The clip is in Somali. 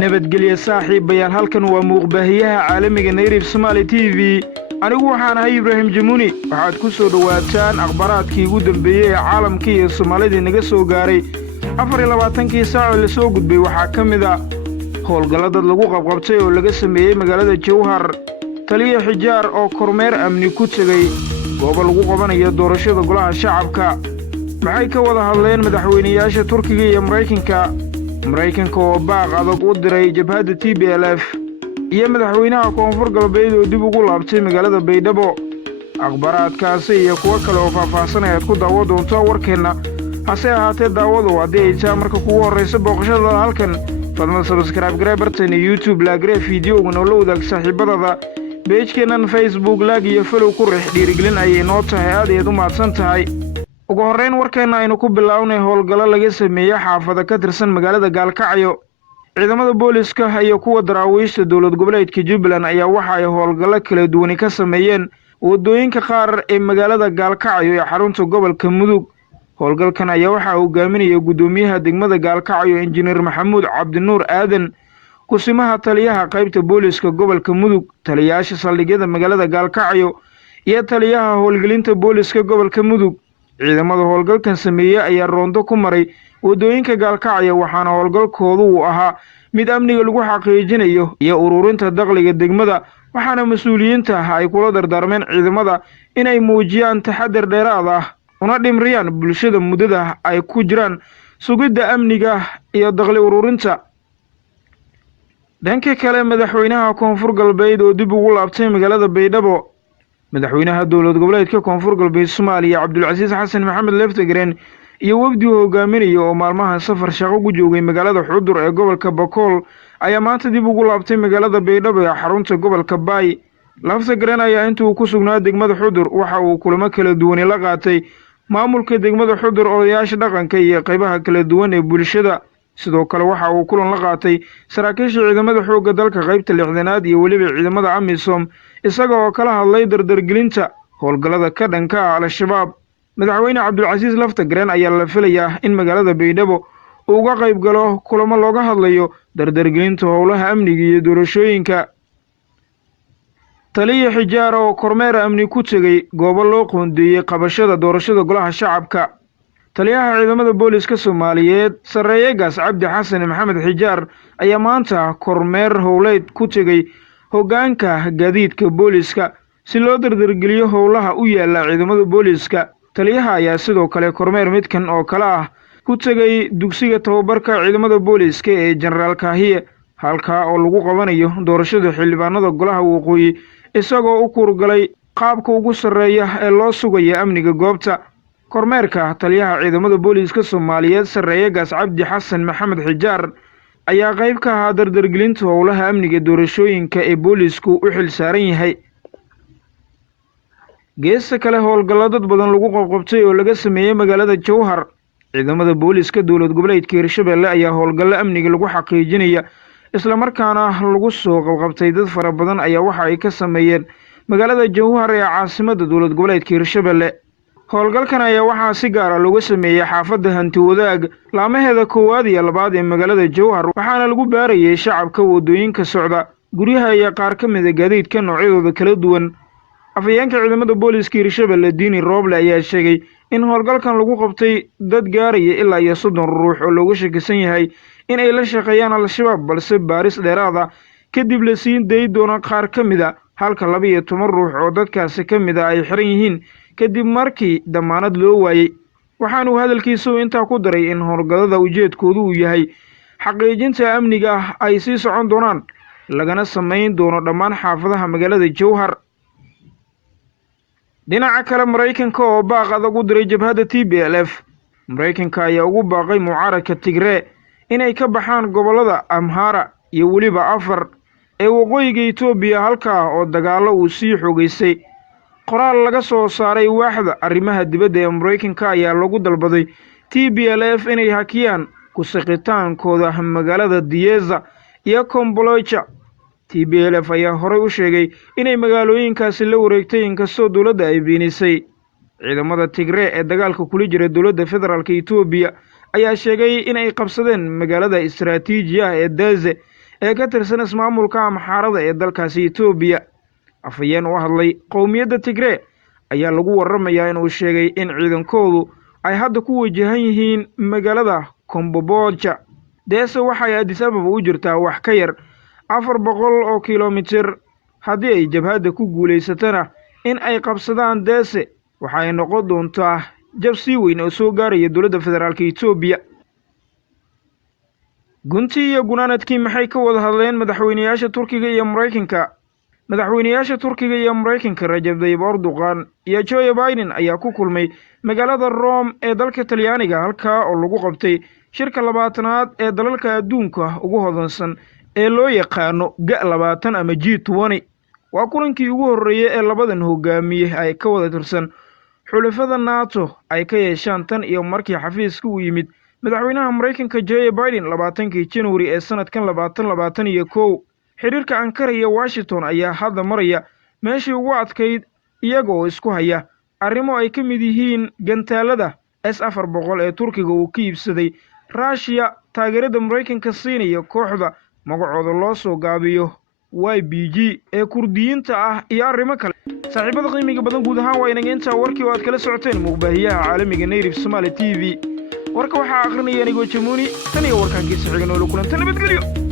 nabadgelyo saaxiibayaal halkan waa muuqbaahiyaha caalamiga Nayrib Somali TV anigu waxaan ahay Ibrahim Jamuni waxaad ku soo dhawaataan akhbaraadkii ugu dambeeyay ee caalamka iyo Soomaalida naga soo gaaray 24 saac oo la soo gudbay waxaa kamid ah howlgallada lagu qabqabtay oo laga sameeyay magaalada Jowhar taliye xijaar oo kormeer amni ku tagay goob lagu qabanayo doorashada golaha shacabka maxay ka wada hadleen madaxweynayaasha Turkiga iyo Mareykanka oo baaq adag u diray jabhadda TPLF iyo madaxweynaha koonfur galbeed oo dib ugu laabtay magaalada Baydhabo akhbaraadkaasi iyo kuwa kale oo faahfaahsan ayaad ku daawo doontaa warkeena hase ahaatee daawadu haddii ay tahay marka kugu horreysa booqashada halkan fadlan subscribe garee bartayna YouTube laagree fiidiyowgan oo la wadaag saaxiibadada page-keenan Facebook laag iyo follow ku riix dhiirigelin ayay noo tahay aad ayaad u mahadsan tahay ugu horreyn warkeena aynu ku bilownay howlgallo laga sameeyay xaafada ka tirsan magaalada Gaalkacyo ciidamada booliska iyo kuwa daraawiishta dowlad goboleedka Jubbaland ayaa waxa ay howlgallo kala duwan ka sameeyeen wadooyinka qaar ee magaalada Gaalkacyo ee xarunta gobolka Mudug howlgalkan ayaa waxa uu hogaaminayay gudoomiyaha degmada Gaalkacyo injineer Maxamuud Cabdinuur Aadan kusimaha taliyaha qaybta booliska gobolka Mudug taliyaasha saldhigyada magaalada Gaalkacyo iyo taliyaha howlgelinta booliska gobolka Mudug ciidamada howlgalkan sameeyay ayaa roondo ku maray wadooyinka Gaalkacyo waxaana howlgalkoodu uu ahaa mid amniga lagu xaqiijinayo iyo ururinta dakhliga degmada waxaana mas'uuliyiinta ay kula dardaarmeen ciidamada inay muujiyaan taxadar dheeraad ah una dhimriyaan bulshada muddada ay ku jiraan sugidda amniga iyo dakhli ururinta dhanka kale madaxweynaha koonfur galbeed oo dib ugu laabtay magaalada Baydhabo madaxweynaha dowlad goboleedka koonfur galbeed Soomaaliya Cabdulcasiis Xasan Maxamed Leftagreen iyo wafdi hogaaminaya oo maalmaha safar shaqo ku joogay magaalada Xudur ee gobolka Bakool ayaa maanta dib ugu laabtay magaalada Baydhabo ee xarunta gobolka Baay Leftagreen ayaa intuu ku sugnaa degmada Xudur waxa uu kulamo kala duwan la qaatay maamulka degmada Xudur odayaasha dhaqanka iyo qaybaha kala duwan ee bulshada sidoo kale waxa uu kulan la qaatay saraakiisha ciidamada xoogga dalka qaybta 6aad iyo waliba ciidamada AMISOM isaga oo kala hadlay dardargelinta howlgallada ka dhanka ah Al-Shabaab madaxweyne Cabdulcasiis Leftagreen ayaa la filayaa in magaalada Baydhabo uu uga qayb galo kulamo looga hadlayo dardargelinta howlaha amniga iyo doorashooyinka taliye xijaar oo kormeer amni ku tagay goobo loo qoondeeyay qabashada doorashada golaha shacabka taliyaha ciidamada booliska Soomaaliyeed Sareeyegaas Cabdi Xasan Maxamed Xijaar ayaa maanta kormeer howleed ku tagay hoggaanka gaadiidka booliska si loo dardargeliyo howlaha u yaala ciidamada booliska taliyaha ayaa sidoo kale kormeer midkan oo kala ah ku tagay dugsiga tababarka ciidamada booliska ee General Kahiye halka oo lagu qabanayo doorashada xildhibaanada golaha waqooyi isagoo u kurgalay qaabka ugu sareeya ee loo sugayo amniga goobta kormeerka taliyaha ciidamada booliska Soomaaliyeed Sareeyegaas Cabdi Xasan Maxamed Xijaar ayaa qayb ka ah dardargelinta howlaha amniga doorashooyinka ee boolisku u xil saaran yahay geesta kale howlgallada badan lagu qabqabtay oo laga sameeyay magaalada Jowhar ciidamada booliska dowlad goboleedka Hirshabelle ayaa howlgallo amniga lagu xaqiijinaya isla markaana lagu soo qabqabtay dad fara badan ayaa waxa ay ka sameeyeen magaalada Jowhar ee caasimadda dowlad goboleedka Hirshabelle howlgalkan ayaa waxaa si gaar ah looga sameeyay xaafadda hanti wadaag laamaheeda koowaad iyo labaad ee magaalada Jowhar waxaana lagu baarayay shacabka wadooyinka socda guryaha iyo qaar ka mid ah gaadiidka noocyadooda kala duwan afayeenka ciidamada booliska Hirshabelle Diini Rooble ayaa sheegay in howlgalkan lagu qabtay dad gaaraya ilaa iyo 30 ruux oo looga shakisan yahay in ay la shaqeeyaan Al-Shabaab balse baaris dheeraad ah kadib la siin day doona qaar ka mid ah halka 12 ruux oo dadkaasi ka mid ah ay xiran yihiin kadib markii damaanad loo waayay waxaanu hadalkiisu intaa ku daray in howlgallada ujeedkoodu uu yahay xaqiijinta amniga ay sii socon doonaan lagana sameyn doono dhammaan xaafadaha magaalada Jowhar dhinaca kale Mareykanka oo baaq adag u diray jabhadda TPLF Mareykanka ayaa ugu baaqay mucaaradka Tigray inay ka baxaan gobolada Amhara iyo waliba Afar ee waqooyiga Itoobiya halka oo dagaalo uu sii xogeysay qoraal laga soo saaray waaxda arrimaha dibadda ee Mareykanka ayaa lagu dalbaday TPLF inay hakiyaan ku saqitaankooda magaalada Dieza iyo Kombolcha TPLF ayaa horey u sheegay inay magaalooyinkaasi la wareegtay inkastoo dowladda ay beenisay ciidamada Tigray ee dagaalka kula jira dowladda federaalka Itoobiya ayaa sheegay inay qabsadeen magaalada istiraatiijiga ah ee Daze ee ka tirsan ismaamulka Amxaarada ee dalkaasi Itoobiya. Afhayeen u hadlay qowmiyadda Tigray ayaa lagu warramayaa inuu sheegay in ciidankoodu ay hadda ku wajahan yihiin magaalada Kombolcha. Deese waxay Addis Ababa u jirtaa wax ka yar 400 kiiloomitir. haddii ay jabhadda ku guulaysatana in ay qabsadaan Deese waxay noqon doontaa jab sii weyn oo soo gaaraya dowladda federaalka Itoobiya. gunti iyo gunaanadkii maxay ka wada hadleen madaxweynayaasha Turkiga iyo Mareykanka? madaxweynayaasha Turkiga iyo Mareykanka Rajab Tayyip Erdogan iyo Joe Biden ayaa ku kulmay magaalada Rome ee dalka Talyaaniga, halkaa oo lagu qabtay shirka 20aad ee dalalka adduunka ugu hodansan ee loo yaqaano G20 ama G20. waa kulankii ugu horreeyay ee labadan hogaamiye ay ka wada tirsan xulafada NATO ay ka yeeshaan tan iyo markii xafiiska uu yimid madaxweynaha Mareykanka Joe Biden 20 January ee sanadkan 2021. xiriirka Ankara iyo Washington ayaa hadda maraya meeshii ugu adkayd, iyagoo isku haya arrimo ay ka mid yihiin gantaalada S-400 ee Turkiga uu ka iibsaday Russia, taageerada Mareykanka siinaya kooxda magacooda loo soo gaabiyo YPG ee Kurdiyiinta ah iyo arrimo kale. saaxiibada qiimiga badan, guud ahaan waa inaga intaa warkii oo aad kala socoteen muuqbaahiyaha caalamiga Native Somali TV. warka waxaa akhrinaya anigoo Jamuni, tan iyo warkaankiisa xiga noolo kulanta nabadgelyo.